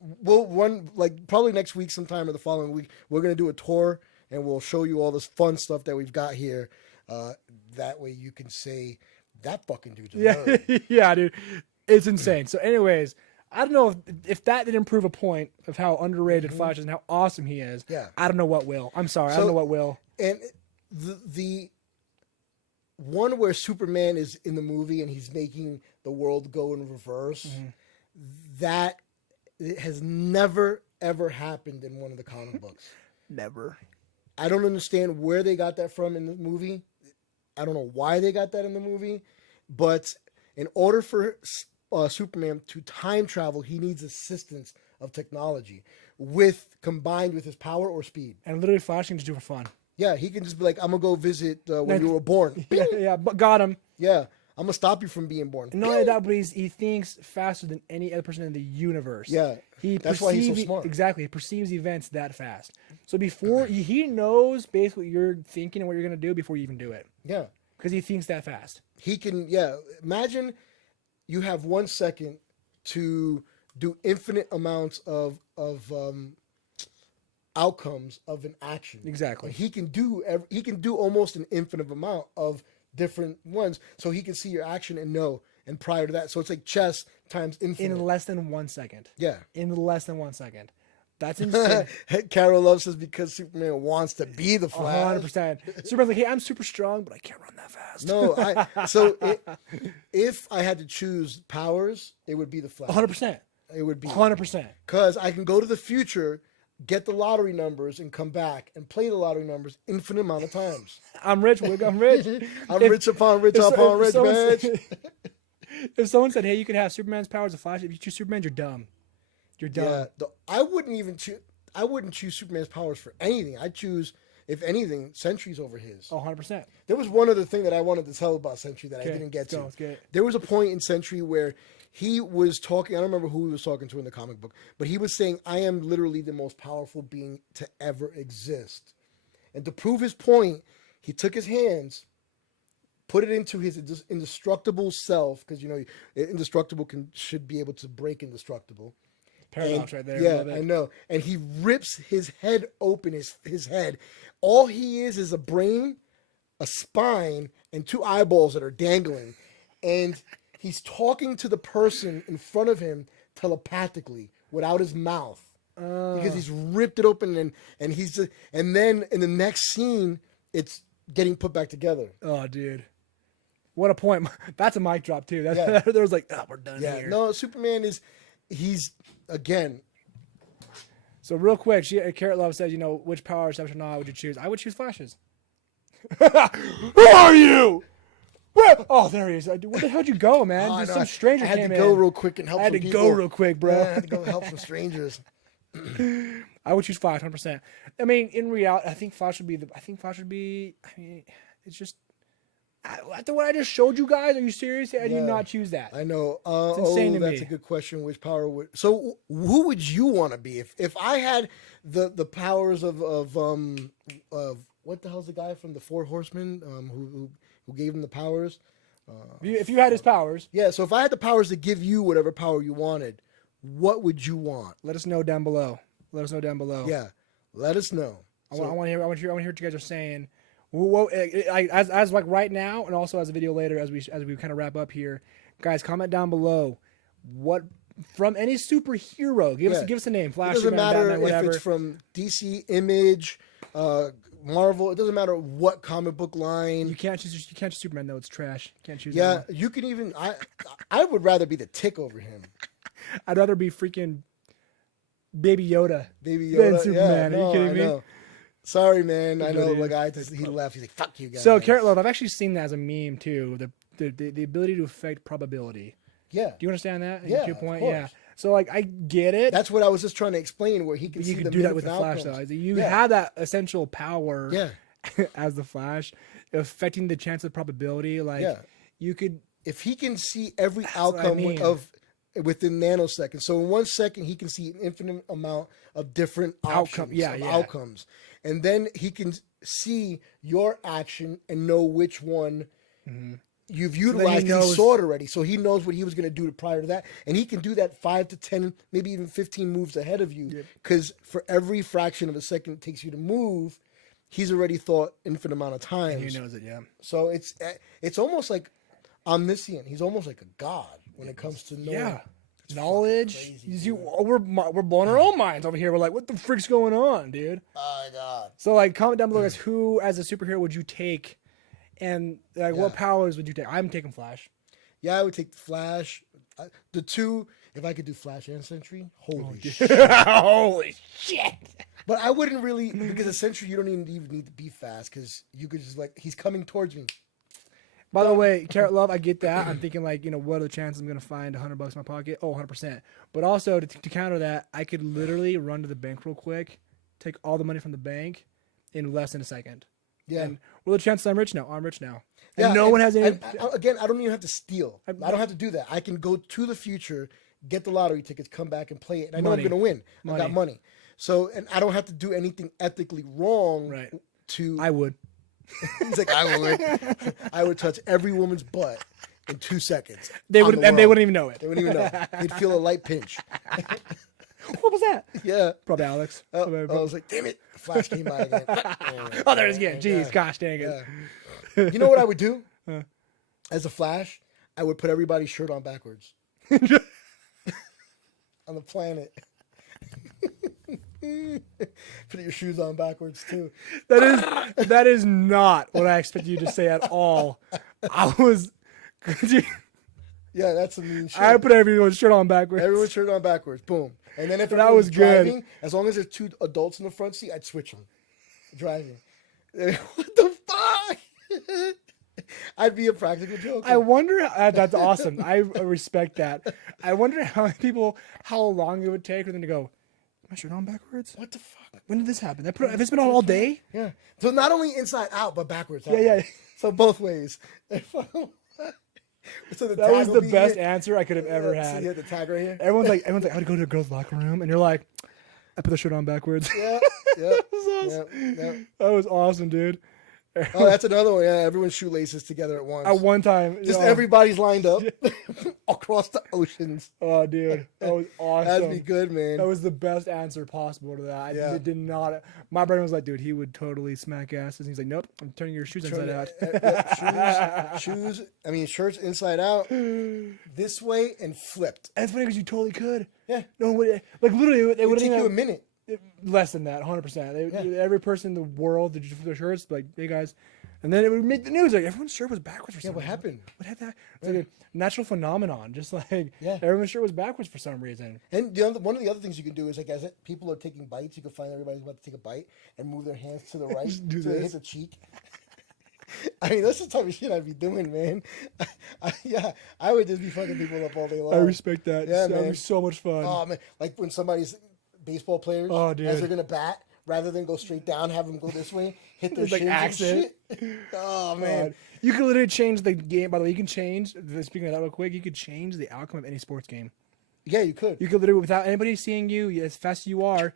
We'll run like probably next week sometime or the following week. We're gonna do a tour and we'll show you all this fun stuff that we've got here. That way you can say that fucking dude's a nerd. Yeah, dude, it's insane. So, anyways. I don't know if that didn't prove a point of how underrated Flash is and how awesome he is. Yeah. I don't know what will. I'm sorry. I don't know what will. And the one where Superman is in the movie and he's making the world go in reverse, that has never, ever happened in one of the comic books. Never. I don't understand where they got that from in the movie. I don't know why they got that in the movie. But in order for Superman to time travel, he needs assistance of technology combined with his power or speed. And literally Flash can just do it for fun. Yeah, he can just be like, I'm gonna go visit when you were born. Yeah, but got him. Yeah, I'm gonna stop you from being born. And not only that, but he thinks faster than any other person in the universe. Yeah, that's why he's so smart. Exactly, he perceives events that fast. So before he knows basically what you're thinking and what you're gonna do before you even do it. Yeah, because he thinks that fast. He can. Yeah, imagine you have 1 second to do infinite amounts of outcomes of an action. Exactly. He can do almost an infinite amount of different ones, so he can see your action and know. And prior to that, so it's like chess times infinite in less than 1 second. Yeah, in less than 1 second. That's insane. Carol loves this because Superman wants to be the Flash. 100%. Superman's like, hey, I'm super strong, but I can't run that fast. No, if I had to choose powers, it would be the Flash. 100%. It would be 100%. Because I can go to the future, get the lottery numbers, and come back and play the lottery numbers infinite amount of times. I'm rich, Wig. I'm rich. Rich upon rich upon rich, bitch. If someone said, hey, you could have Superman's powers of Flash, if you choose Superman, you're dumb. You're dumb. Yeah, I wouldn't choose Superman's powers for anything. I'd choose, if anything, Sentry's over his. Oh, 100%. There was one other thing that I wanted to tell about Sentry that I didn't get to. Let's get it. There was a point in Sentry where he was talking, I don't remember who he was talking to in the comic book, but he was saying, I am literally the most powerful being to ever exist. And to prove his point, he took his hands, put it into his indestructible self, because, indestructible should be able to break indestructible. Paradox right there. Yeah, I know. And he rips his head open, his head. All he is a brain, a spine, and 2 eyeballs that are dangling. And he's talking to the person in front of him telepathically without his mouth. Because he's ripped it open and then in the next scene, it's getting put back together. Oh, dude. What a point. That's a mic drop, too. There's like, oh, we're done here. No, Superman he's, again. So real quick, Carrot Love says, which power exception or not would you choose? I would choose Flash's. Who are you? Where? Oh, there he is. Where the hell did you go, man? Some stranger came in. I had to go real quick and help some people. I had to go real quick, bro. Yeah, I had to go help some strangers. I would choose Flash 100%. I mean, in reality, I think Flash would be. I mean, it's just. After what I just showed you guys, are you serious? I did not choose that. I know. It's insane to me. That's a good question. Which power would? So, who would you want to be if I had the powers of what the hell's the guy from the Four Horsemen who gave him the powers? If you had his powers, yeah. So if I had the powers to give you whatever power you wanted, what would you want? Let us know down below. Yeah, let us know. I want to hear what you guys are saying. Well, as like right now, and also as a video later, as we kind of wrap up here, guys, comment down below what from any superhero. Give us a name. Flash, it doesn't Superman, matter Batman, whatever. if it's from DC, Image, Marvel. It doesn't matter what comic book line. You can't choose Superman though. It's trash. You can't choose. Yeah, you can even. I would rather be the Tick over him. I'd rather be freaking Baby Yoda. Than Superman. Yeah, Are you kidding me? Know. Sorry, man. I know the guy. He left. He's like, "Fuck you guys." So, Carrot Love, I've actually seen that as a meme too. The ability to affect probability. Yeah. Do you understand that? Yeah. To your point. Yeah. So, like, I get it. That's what I was just trying to explain. Where he can see do that with the Flash, though. You have that essential power. Yeah. As the Flash, affecting the chance of probability. Like, you could, if he can see every outcome of within nanoseconds. So in 1 second, he can see an infinite amount of different outcomes. And then he can see your action and know which one you've utilized. He saw it already. So he knows what he was going to do prior to that. And he can do that 5 to 10, maybe even 15 moves ahead of you. Because for every fraction of a second it takes you to move, he's already thought infinite amount of times. And he knows it, yeah. So it's almost like omniscient. He's almost like a god when it comes to knowing. Yeah. Knowledge. We're blowing our own minds over here. We're like, what the frick's going on, dude? Oh my god. So like, comment down below, guys, who as a superhero would you take, and like what powers would you take? I'm taking Flash. Yeah, I would take the Flash. The two, if I could do Flash and Sentry, holy shit. Holy shit. But I wouldn't really, because a Sentry, you don't even need to be fast, because you could just like, he's coming towards me. By the way, Carrot Love, I get that. I'm thinking like, what are the chances I'm going to find $100 in my pocket? Oh, 100%. But also to counter that, I could literally run to the bank real quick, take all the money from the bank in less than a second. Yeah. And what are the chances I'm rich now? I'm rich now. And Yeah, no one has any. Again, I don't even have to steal. I don't have to do that. I can go to the future, get the lottery tickets, come back and play it. And I know I'm Money. going to win. I Money. got money. So, and I don't have to do anything ethically wrong Right. to. I would. He's like, I would. I would touch every woman's butt in 2 seconds. They on would, the and they world. wouldn't even know it. They wouldn't even know. They'd feel a light pinch. What was that? Yeah. Probably Alex. I was like, damn it. Flash came by again. Oh, there it is again. Jeez, gosh dang it. Yeah. You know what I would do? As a Flash, I would put everybody's shirt on backwards. On the planet. Put your shoes on backwards too. That is not what I expected you to say at all. I was. Yeah, that's a mean shit. I put everyone's shirt on backwards. Everyone's shirt on backwards. Boom. And then if That everyone was was good. driving, as long as there's 2 adults in the front seat, I'd switch them. Driving. What the fuck? I'd be a practical joker. I wonder. That's awesome. I respect that. I wonder how long it would take for them to go. My shirt on backwards. What the fuck? When did this happen? Have this been on all day? Yeah. So not only inside out, but backwards out. Yeah. So both ways. So That was the best answer I could have ever So had. you had the tag right here. Everyone's like, I would go to a girl's locker room, and you're like, I put the shirt on backwards. Yeah. That was awesome. Yeah. That was awesome, dude. Oh, that's another one. Yeah, everyone's shoelaces together at once. At one time, Just oh, everybody's lined up across the oceans. Oh, dude, that was awesome. That'd be good, man. That was the best answer possible to that. Yeah. I did not. My brain was like, dude, he would totally smack asses. He's like, nope, I'm turning your shoes inside out. Shoes. I mean, shirts inside out, this way and flipped. And it's funny because you totally could. Yeah. No one would. Like literally, they It would wouldn't take you a even. minute. Less than that, 100%. Every person in the world that just flip their shirts, like, hey guys, and then it would make the news. Like everyone's shirt was backwards for some what reason. happened? What happened? It's like a natural phenomenon. Just like everyone's shirt was backwards for some reason. And one of the other things you can do is like as people are taking bites, you can find everybody's about to take a bite and move their hands to the right do so they this. hit the cheek. I mean, that's the type of shit I'd be doing, man. I would just be fucking people up all day long. I respect that. Yeah, That'd man. be so much fun. Oh man, like when somebody's baseball players, Oh, dude. as they're gonna bat, rather than go straight down, have them go this way, hit their It's like shins and accent. shit. Oh man, God. You could literally change the game. By the way, you can change. Speaking of that, real quick, you could change the outcome of any sports game. yeah, you could. You could literally, without anybody seeing you, as fast as you are,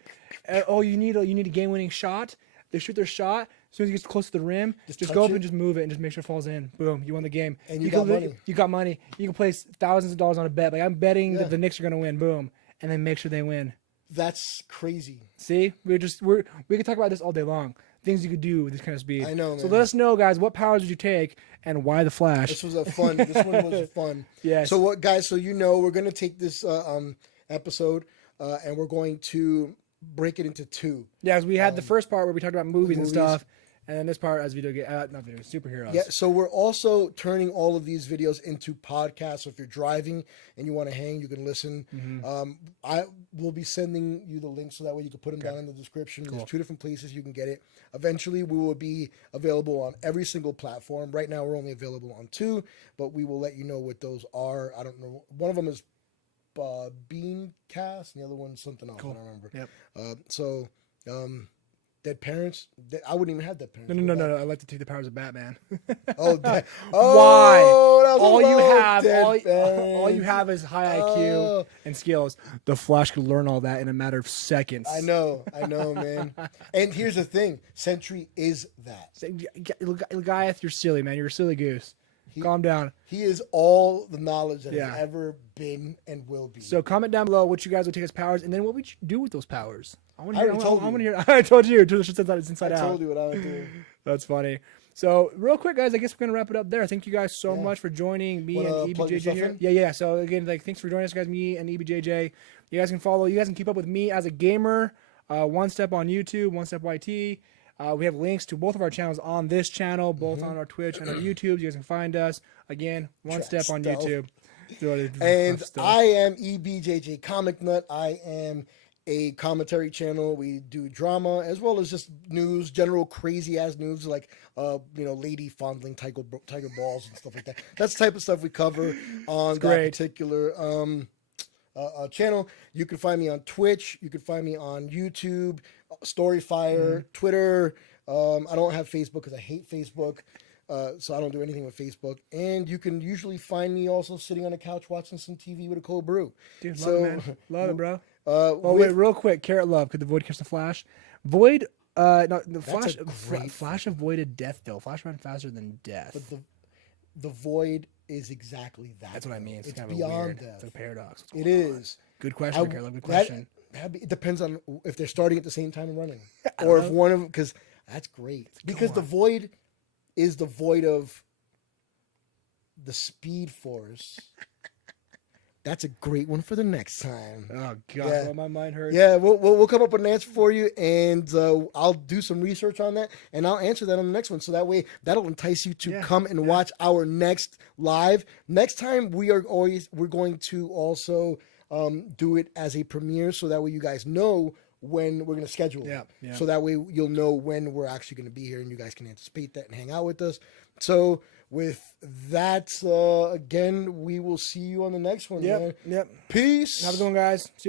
you need a game-winning shot. They shoot their shot. As soon as it gets close to the rim, just touch go up it. and just move it and just make sure it falls in. Boom, you won the game. And you got money. You got money. You can place thousands of dollars on a bet. Like I'm betting Yeah. that the Knicks are going to win. Boom, and then make sure they win. That's crazy. See, we could talk about this all day long. Things you could do with this kind of speed. I know, So man. let us know, guys. What powers would you take, and why the Flash? This was a fun. This one was fun. Yes. So what, guys? So we're gonna take this episode and we're going to break it into 2. Yeah, as we had the first part where we talked about movies and movies. stuff, and then this part as superheroes. Yeah, so we're also turning all of these videos into podcasts. So if you're driving and you want to hang, you can listen. I will be sending you the link so that way you can put them down in the description. There's 2 different places you can get it. Eventually, we will be available on every single platform. Right now, we're only available on 2, but we will let you know what those are. I don't know. One of them is Beancast, and the other one's something else. I don't remember. Yep. Dead parents. I wouldn't even have dead parents. No. I like to take the powers of Batman. Oh, Why? that was all you about have, dead all parents. you have is high IQ Oh. and skills. The Flash could learn all that in a matter of seconds. I know, man. And here's the thing: Sentry is that. Goliath, you're silly, man. You're a silly goose. Calm down. He is all the knowledge that Yeah. has ever been and will be. So comment down below what you guys would take as powers, and then what would you do with those powers? I want to hear. already told I you. want to hear. I told you. It's inside I out. told you what I would do. That's funny. So real quick, guys, I guess we're gonna wrap it up there. Thank you guys so Yeah. much for joining me Wanna and plug EBJJ yourself here. in? Yeah. So again, thanks for joining us, guys. Me and EBJJ. You guys can follow. You guys can keep up with me as a gamer. One Step on YouTube, One Step YT. We have links to both of our channels on this channel, both on our Twitch and our YouTube. You guys can find us again. One Step on Stealth. YouTube. And I am EBJJ Comic Nut. I am a commentary channel. We do drama as well as just news, general crazy ass news like lady fondling tiger balls and stuff like that. That's the type of stuff we cover on that great. particular channel. You can find me on Twitch. You can find me on YouTube, Storyfire, Twitter, I don't have Facebook because I hate Facebook. So I don't do anything with Facebook. And you can usually find me also sitting on the couch watching some TV with a cold brew. Dude, love So, it, man. Love it, bro. Oh, Wait, real quick. Carrot Love. Could the Void catch the Flash? Void, no, the Flash, a great Flash avoided death, though. Flash ran faster than death. But the Void is exactly that. That's what I mean. It's kind of beyond weird. death. It's like a paradox. It is. Good question, Carrot Love. Good question. It depends on if they're starting at the same time and running. Or if one of them, because that's great. Because the Void is the void of the Speed Force. That's a great one for the next time. Oh God, well, my mind hurts. Yeah, we'll come up with an answer for you, and I'll do some research on that, and I'll answer that on the next one. So that way, that'll entice you to come and watch our next live. Next time, we're going to also do it as a premiere, so that way you guys know when we're going to schedule it. Yeah. So that way you'll know when we're actually going to be here, and you guys can anticipate that and hang out with us. So with that, again, we will see you on the next one. Yep. Peace. Have a good one, guys. See you.